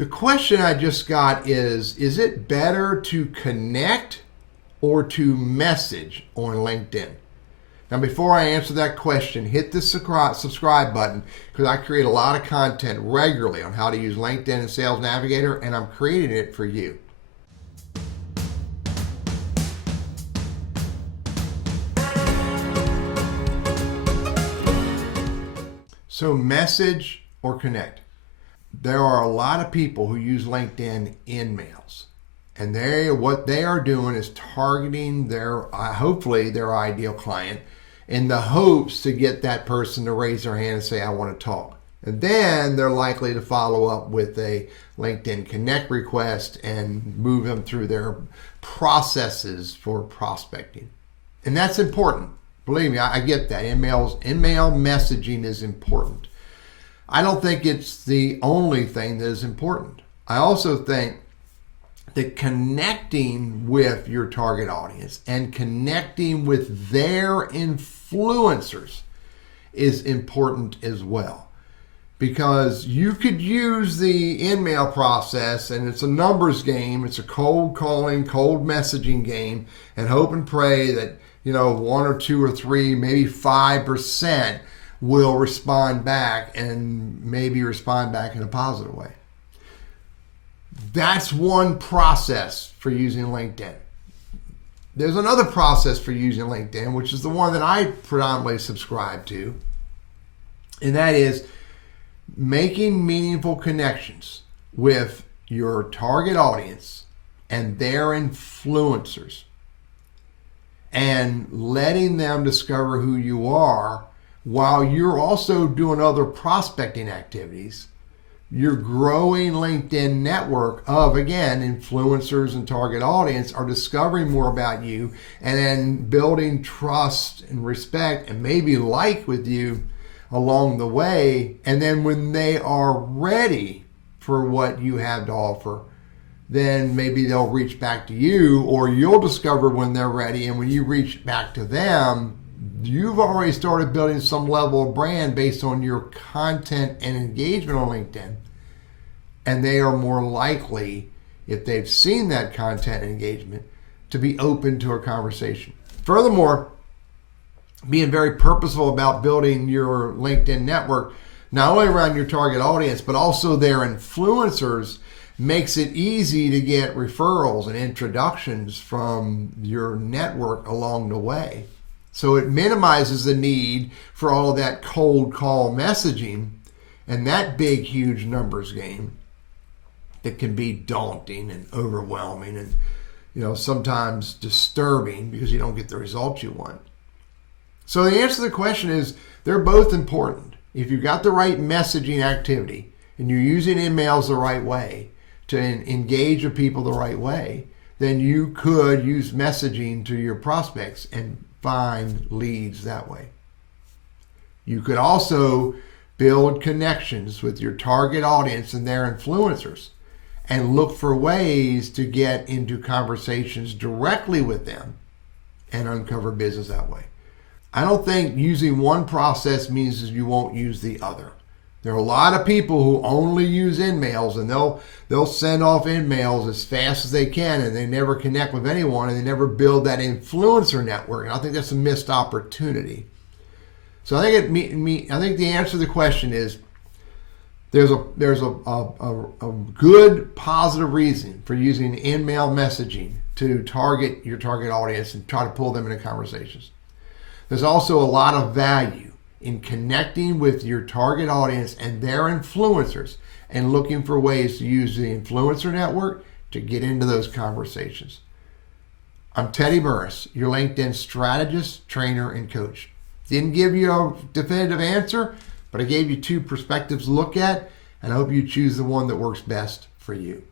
The question I just got is it better to connect or to message on LinkedIn? Now, before I answer that question, hit the subscribe button, because I create a lot of content regularly on how to use LinkedIn and Sales Navigator, and I'm creating it for you. So message or connect. There are a lot of people who use LinkedIn InMails, and what they are doing is targeting hopefully their ideal client in the hopes to get that person to raise their hand and say, I want to talk. And then they're likely to follow up with a LinkedIn Connect request and move them through their processes for prospecting. And that's important. Believe me, I get that. InMail messaging is important. I don't think it's the only thing that is important. I also think that connecting with your target audience and connecting with their influencers is important as well. Because you could use the InMail process, and it's a numbers game, it's a cold calling, cold messaging game, and hope and pray that 1 or 2 or 3, maybe 5% will respond back, and maybe respond back in a positive way. That's one process for using LinkedIn. There's another process for using LinkedIn, which is the one that I predominantly subscribe to, and that is making meaningful connections with your target audience and their influencers, and letting them discover who you are while you're also doing other prospecting activities. Your growing LinkedIn network of, again, influencers and target audience are discovering more about you, and then building trust and respect and maybe like with you along the way. And then when they are ready for what you have to offer, then maybe they'll reach back to you, or you'll discover when they're ready. And when you reach back to them, you've already started building some level of brand based on your content and engagement on LinkedIn. And they are more likely, if they've seen that content and engagement, to be open to a conversation. Furthermore, being very purposeful about building your LinkedIn network, not only around your target audience, but also their influencers, makes it easy to get referrals and introductions from your network along the way. So it minimizes the need for all of that cold call messaging and that big, huge numbers game that can be daunting and overwhelming and, sometimes disturbing because you don't get the results you want. So the answer to the question is they're both important. If you've got the right messaging activity and you're using InMails the right way to engage with people the right way, then you could use messaging to your prospects and find leads that way. You could also build connections with your target audience and their influencers and look for ways to get into conversations directly with them and uncover business that way. I don't think using one process means you won't use the other. There are a lot of people who only use InMails, and they'll send off InMails as fast as they can, and they never connect with anyone, and they never build that influencer network. And I think that's a missed opportunity. So I think the answer to the question is there's a good positive reason for using InMail messaging to target your target audience and try to pull them into conversations. There's also a lot of value in connecting with your target audience and their influencers and looking for ways to use the influencer network to get into those conversations. I'm Teddy Burriss, your LinkedIn strategist, trainer, and coach. Didn't give you a definitive answer, but I gave you two perspectives to look at, and I hope you choose the one that works best for you.